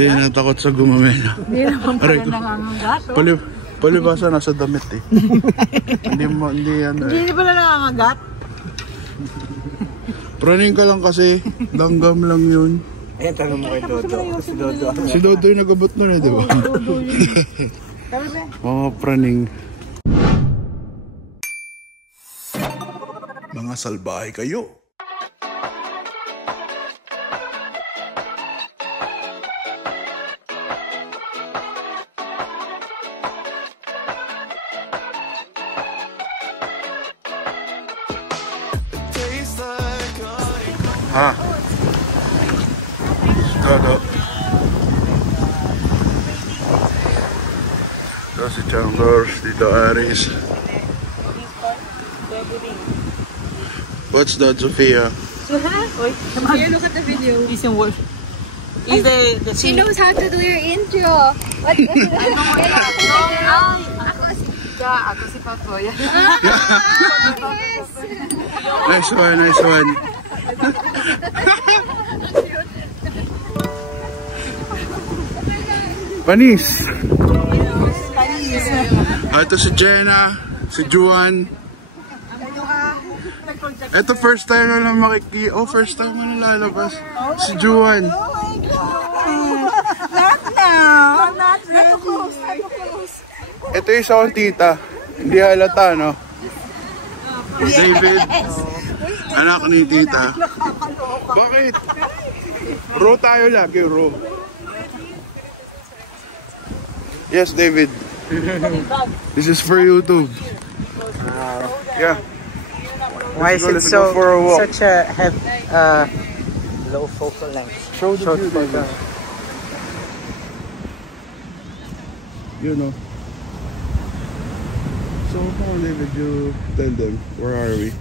Hindi natakot sa gumamela. Hindi naman pala nangangagat. Palibasa nasa damit eh. Hindi ano eh. Hindi pala nangangagat. Praning ka lang kasi. Langgam lang yun. Ayan, tanong mo kay Dodo. Si Dodo yung nagabot nun eh, di ba? Mga praning. Mga salbahe kayo. Ha? Dodo. Ito si Chandler, dito Aris. What's that, Sophia? Here, look at the video. He's in work. Is the She knows how to do your intro. What? Ako si Papoy. Nice one, nice one. Panis. Ito si Jenna, si Juan. Ito first time na lang makikita. Oh, first time na lalabas. Si Juan. Not now. Not too close. Ito yung isa kong tita. Hindi halata, no? David. Anak ni tita. Bakit? Raw tayo lagi, raw. Yes, David. This is for YouTube. Yeah. Why is it so such a low focal length? Show the view, David. You know. So, come on, David, you tell them, where are we?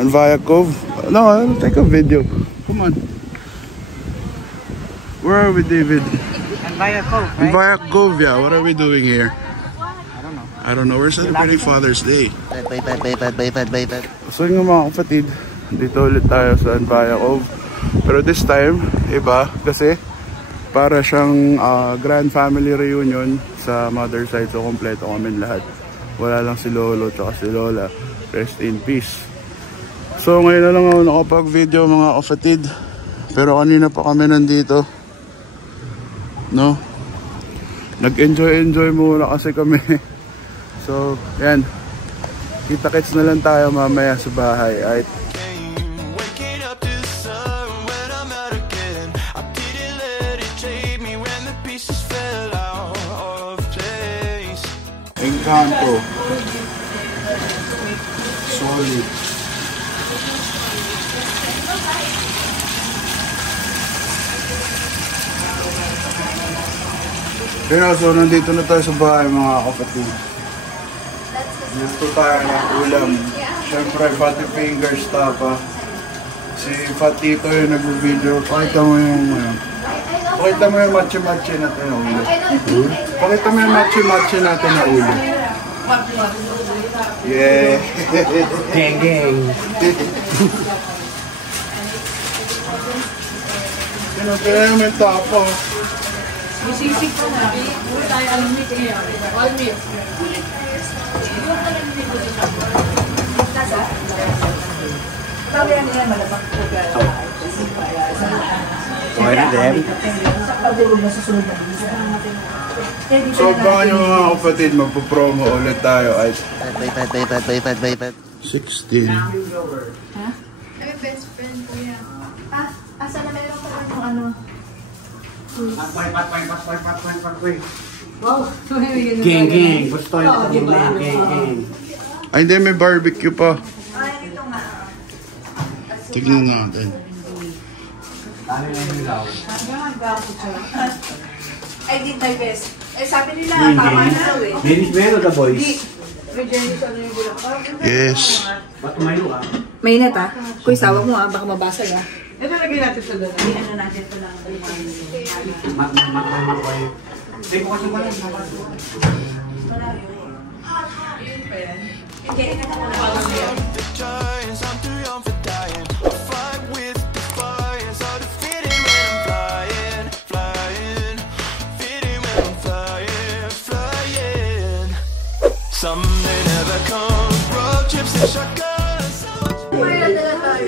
On Via Cove? No, I'll take a video. Come on. Where are we, David? On Via Cove, On Via Cove, yeah. What are we doing here? I don't know. I don't know. We're celebrating Father's Day. Bye. So yung mga kapatid, dito ulit tayo sa Via Cove. Pero this time, iba. Kasi para siyang grand family reunion sa mother side. So kompleto kami lahat. Wala lang si Lolo at si Lola. Rest in peace. So ngayon na lang ako nakapag-video mga kapatid. Pero kanina pa kami nandito. No? Nag-enjoy muna kasi kami. So yan. Kita-kits na lang tayo mamaya sa bahay. Ay Encanto. Solid. Pero so nandito na tayo sa bahay mga kapatid. Dito tayo ng ulam. Siyempre Fatty Fingers tapa. Si Fatito yung nag-video. Pakita mo yung pakita mo yung matcha-matcha natin na ulo. Pakita mo yung matcha-matcha natin na ulo. Yeah. Gang. Kaya yung tapa. Isisip ko na. Puro tayo ang meat ngayon. All meat. So baka nyo mga kapatid, magpo-promo ulit tayo ay 16. Ha? Ay, best friend ko yan. Asa na meron ko ano? Wow. Gang. Gusto yung gang. Ay hindi, may barbecue pa. Tignan natin. I did my best. Eh, sabi nila, tama na raw eh. Meron ka, boys. Yes. Ba't tumayo ka? Mainit ah. Kuy, sawag mo ah. Baka mabasa ah. Ito lagay natin sa doon. Ano natin ito lang. Mat kayo. Hindi ko kasi pala. Yun pa yan. Hindi ka na lang.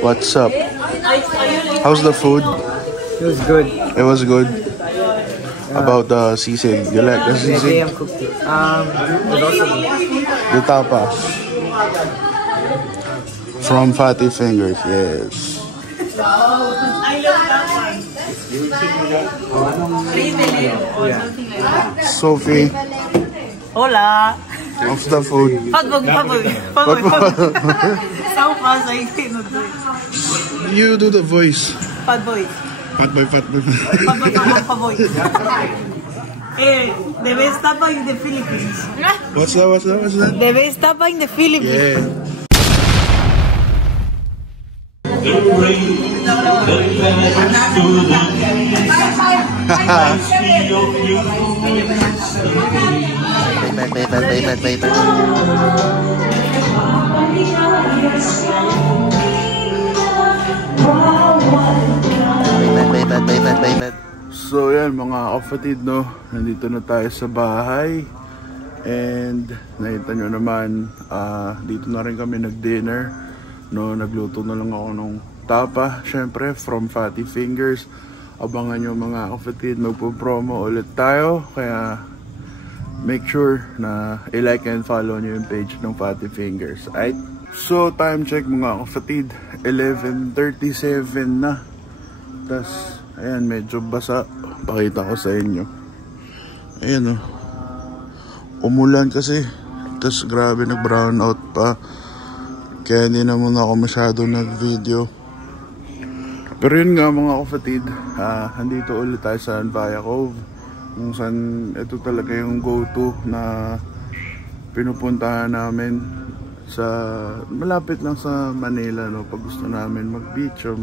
What's up? How's the food? It was good. It was good. About the sisig. You like the sisig? Cooked it. It also The tapas. From Fatty Fingers, yes. Sophie, Hola. of the food. Pagod. Sao pa sa You do the voice. Padboy. Fatboy. Padboy. The best tapa in the Philippines. What's that? The best tapa in the Philippines. Yeah. So yan mga kapatid, no, nandito na tayo sa bahay. And nakita nyo naman, dito na rin kami nag-dinner, no. Nagluto na lang ako ng tapa, syempre from Fatty Fingers. Abangan nyo mga kapatid, magpo-promo ulit tayo, kaya make sure na i-like and follow nyo yung page ng Fatty Fingers. Right? So time check mga kapatid, 11:37 na. Tas ayan, medyo basa. Pakita ko sa inyo. Ayan, oh. Umulan kasi. Tas grabe, nag-brown out pa. Kaya hindi na muna ako masyado nag-video. Pero yun nga mga kapatid, andito ulit tayo sa Anvaya Cove. Kung saan ito talaga yung go-to na pinupuntahan namin sa malapit lang sa Manila, no, pag gusto namin mag-beach or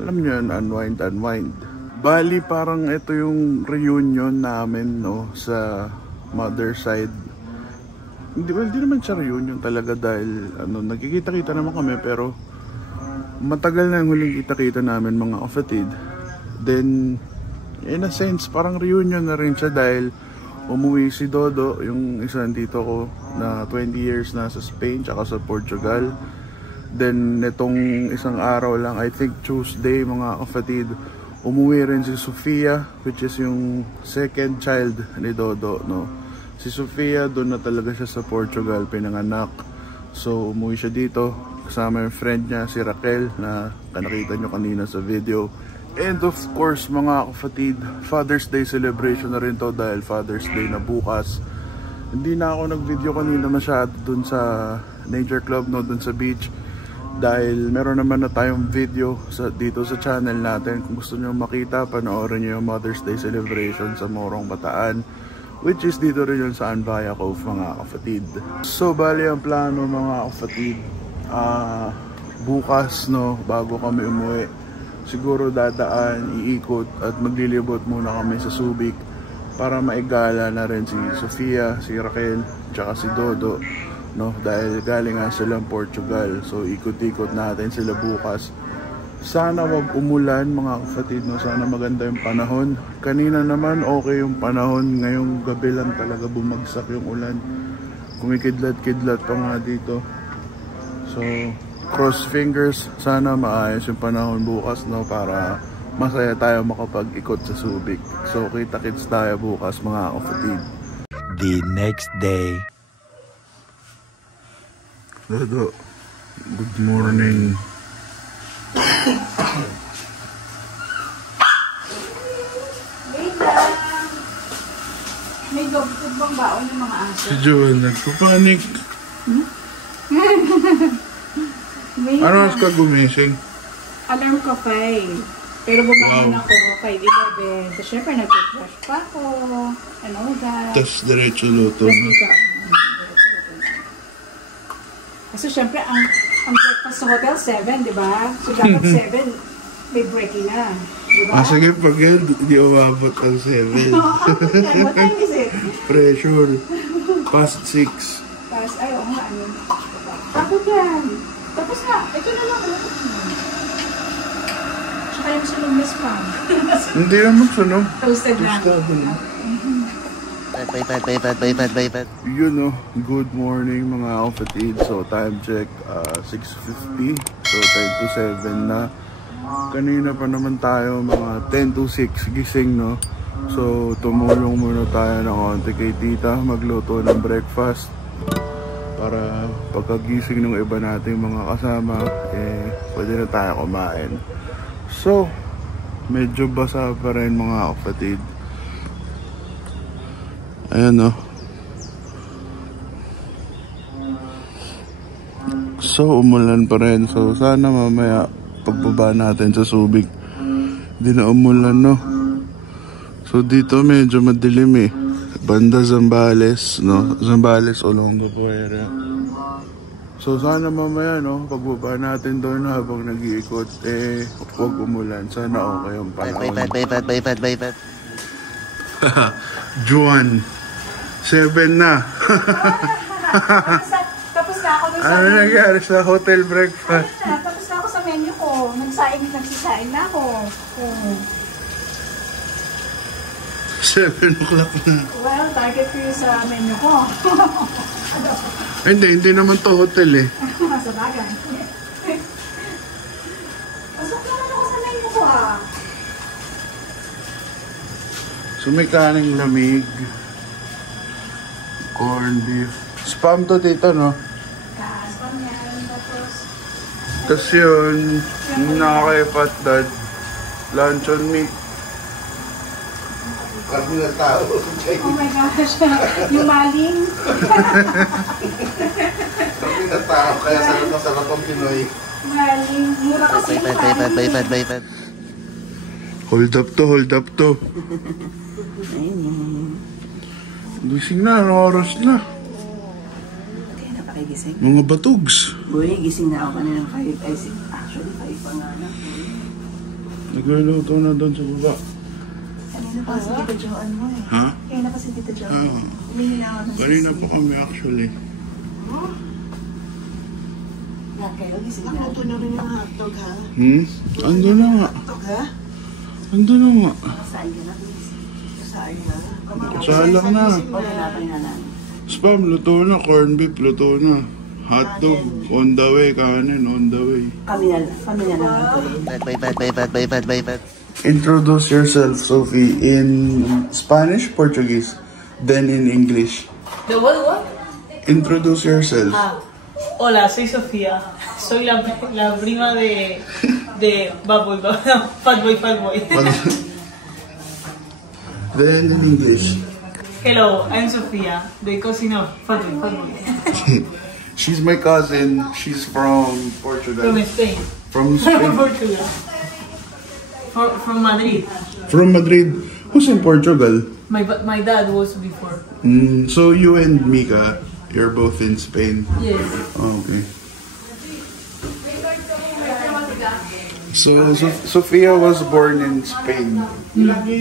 alam nyo yun, unwind. Bali parang ito yung reunion namin, no, sa mother side. Hindi naman siya reunion talaga dahil nagkikita-kita naman kami, pero matagal na yung huling kita-kita namin mga kapatid. Then in a sense parang reunion na rin siya dahil umuwi si Dodo, yung isang tito ko na 20 years na sa Spain tsaka sa Portugal. Then netong isang araw lang, I think Tuesday mga kapatid, umuwi rin si Sofia, which is yung second child ni Dodo, no. Si Sofia doon na talaga siya sa Portugal pinanganak. So umuwi siya dito kasama yung friend niya si Raquel na nakita nyo kanina sa video. And of course mga kapatid, Father's Day celebration na rin to dahil Father's Day na bukas. Hindi na ako nag-video kanina masyado dun sa Nature Club, no, dun sa beach, dahil meron naman na tayong video dito sa channel natin. Kung gusto nyo makita, panoorin nyo yung Mother's Day celebration sa Morong Bataan, which is dito rin yun sa Anvaya Cove mga kapatid. So bali ang plano mga kapatid, bukas, no, bago kami umuwi, siguro dadaan, iikot at maglilibot muna kami sa Subic para maigala na rin si Sofia, si Raquel, tsaka si Dodo, no, dahil galing nga silang Portugal. So ikot-ikot natin sila bukas. Sana wag umulan mga kapatid, no, sana maganda yung panahon. Kanina naman okay yung panahon, ngayong gabi lang talaga bumagsak yung ulan. Kumikidlat-kidlat pa nga dito. So cross fingers, sana maayos yung panahon bukas, no, para masaya tayo makapag-ikot sa Subic. So kita-kits tayo bukas mga kapatid. The next day. Dodo, good morning. May gabutod bang baon ng mga aso? Si Joel nagpapanik. Ano mas ka gumising? Alarm ko 5. Pero bumangon ako 5:11. So syempre nag-brush pa ako. And all that. Tapos diretso luto. Kasi syempre ang breakfast sa hotel 7, di ba? So dapat 7 may breaking na. Diba? Sige, pag yan, di umabot ang 7. What time is it? Pressure. Past 6. Ay, oo nga. Tapos yan. Tapos nga. Ito na lang. Tsaka yung sunog na spam. Hindi naman sunog. Toasted na. Yun no, good morning mga kapatid. So time check 6:50. So time to 7 na. Kanina pa naman tayo mga 10 to 6 gising no. So tumulong muna tayo ng konti kay tita, magluto ng breakfast para pagkagising ng iba nating mga kasama pwede na tayo kumain. So medyo basa pa rin mga kapatid. Ayan o. So umulan pa rin. So sana mamaya pagbaba natin sa Subic hindi na umulan no. So dito medyo madilim eh. Banda Zambales no. Zambales, Olongapo area. So sana mamaya no, pagbaba natin doon habang nag-iikot huwag umulan. Sana okay yung panahon. Juan 7 na. Tapos na ako dun sa ano nangyari sa hotel breakfast? Tapos na ako sa menu ko. Nagsisaing na ako. 7 o'clock na. Well, target ko yung sa menu ko. Hindi naman to hotel eh. Sa bagay. Pasok naman ako sa menu ko ah. So may kaning lamig. Corned beef. Spam to tita no? Spam yan. Tapos yun, nakaka-fat dad. Luncheon meat. Kami na tao. Oh my gosh. Yung maling. Kami na tao. Kaya sarap ang Pinoy. Maling. Mura kasi yung maling. Hold up to. Gising na, anong oras na? Kaya na pakigising? Mga batugs. Uy, gising na ako kanina ng 5. Actually, 5 pa nga na. Nagluluto na doon sa baba. Kanina pa kasi Tita Joan mo eh. Ha? Kanina pa si Tita Joan mo. Umihina ako ng Kanina pa kami actually. Kaya gising na. Nakuluto na rin yung hotdog ha? Ando na nga. Hotdog ha? Ando na nga. Saan ka na please? Saan na? Salang na. Okay na, pinanan. Spam, luto na. Corned beef, luto na. Hotdog, on the way. Kanin, on the way. Kami na lang. Introduce yourself, Sophie, in Spanish, Portuguese, then in English. ¿De what? Introduce yourself. Hola, soy Sofía. Soy la prima de Bad Boy, Fatboy. Then in English. Hello, I'm Sofía, the cousin of Fatboy. She's my cousin. She's from Portugal. From Spain. From Spain. Portugal. From Madrid. From Madrid. Who's in Portugal? My dad was before. So you and Mika, you're both in Spain. Yes. Oh, okay. So Sofia was born in Spain,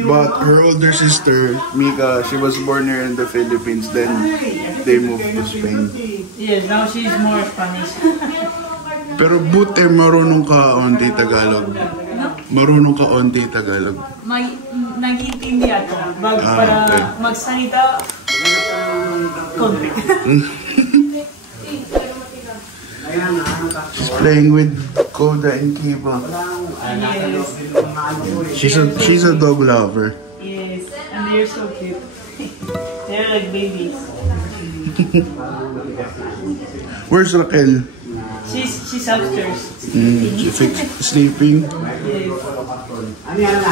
but her older sister Mika, she was born here in the Philippines. Then they moved to Spain. Yes, now she's more Spanish. Pero buti marunong ka onti Tagalog. Marunong ka onti Tagalog. Nag-iintindi ako para okay. magsalita konti. She's playing with Koda and Kiba. Yes. She's a dog lover. Yes, and they're so cute. They're like babies. Where's Raquel? She's upstairs. Sleeping. Yes.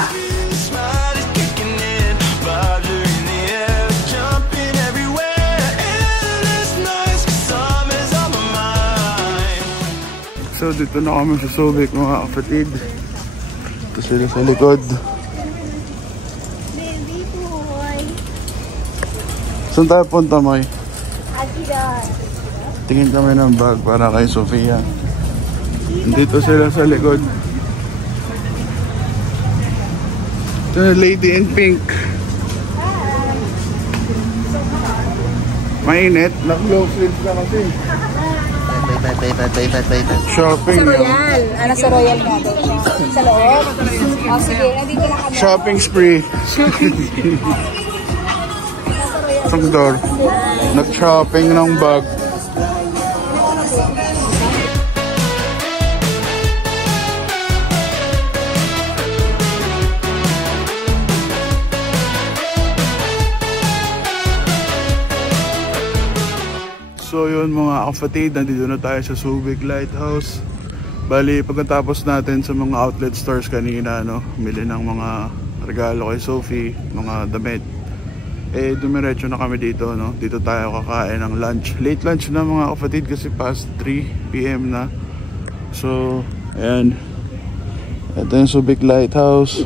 So dito na kami sa Subic mga kapatid. Ito sila sa likod. Baby boy. Saan tayo punta, Moy? Adidas. Tingin kami ng bag para kay Sofia. Dito sila sa likod. Ito na, lady in pink. Mainit. Nag-low sleeves na kasi. Shopping Sa yun. Royal. Sa Royal natin. Sa loob. O sige, nandito lang kami. Shopping spree. Sangdor. Nag-shopping ng bag. So yun mga kapatid, nandito na tayo sa Subic Lighthouse. Bali, pagkatapos natin sa mga outlet stores kanina, no, mili ng mga regalo kay Sophie, mga damit. Eh, dumiretso na kami dito, no. Dito tayo kakain ng lunch. Late lunch na mga kapatid kasi past 3 PM na. So, ayan. Ito yung Subic Lighthouse.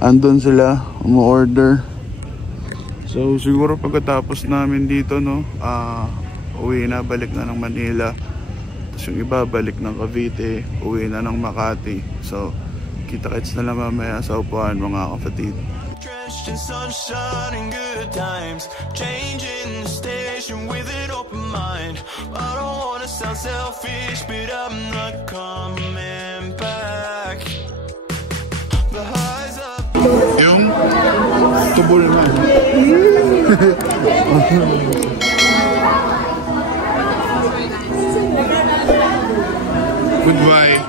Andun sila, umu-order. So, siguro pagkatapos namin dito, no, uwi na, balik na ng Manila. Tapos yung iba, balik ng Cavite, uwi na ng Makati. So, kita-kits na lang mamaya sa upuan mga kapatid. Dressed in sunshine and good times, changing the station with an open mind. I don't wanna sound selfish, but I'm not coming back. The highs up. Yung tubo naman. Goodbye.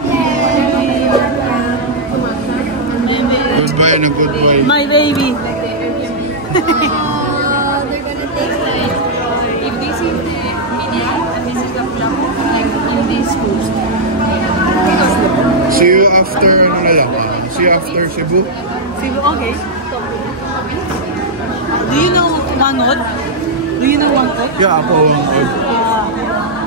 Goodbye and a goodbye. My baby. They're gonna take like, if this is the mini and this is the plum, like in this coast. See you after, ano na lang? See you after Cebu? Cebu, okay. Do you know Manod? Do you know Manod? Yeah, ako.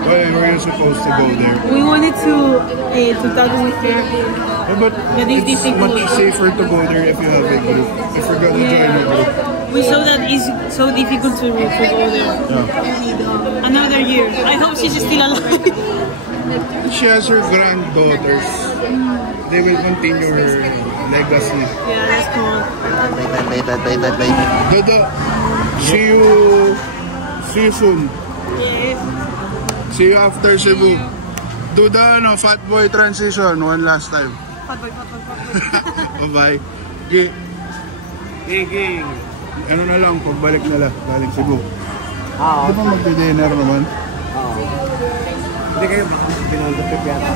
Why were you supposed to go there? We wanted to 2015. But it's much safer to go there if you have a group. If you're gonna join a group. We saw that it's so difficult to go there. Yeah. Another year. I hope she's still alive. She has her granddaughters. They will continue her legacy. Yeah, that's cool. Dada, see you soon. Yes. See you after Cebu. Do the fat boy transition one last time. Fat boy. Bye-bye. Ging. Ano na lang, pagbalik nila, galing Cebu. Di ba magdi-dinner naman? Hindi kayo pinag-trip yata.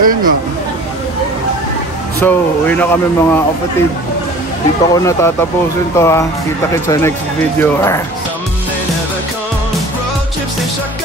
Ayun nga. So, uwi na kami mga kapatid. Dito ko natatapusin to ha. Kita-kits sa next video. Some may never come, road trips they shut